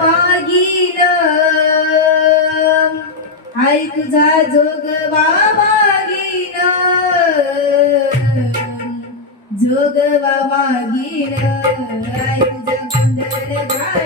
मागील आई तुझा जोगवा मागील जोगवा मागील आई तुझा गोंधळ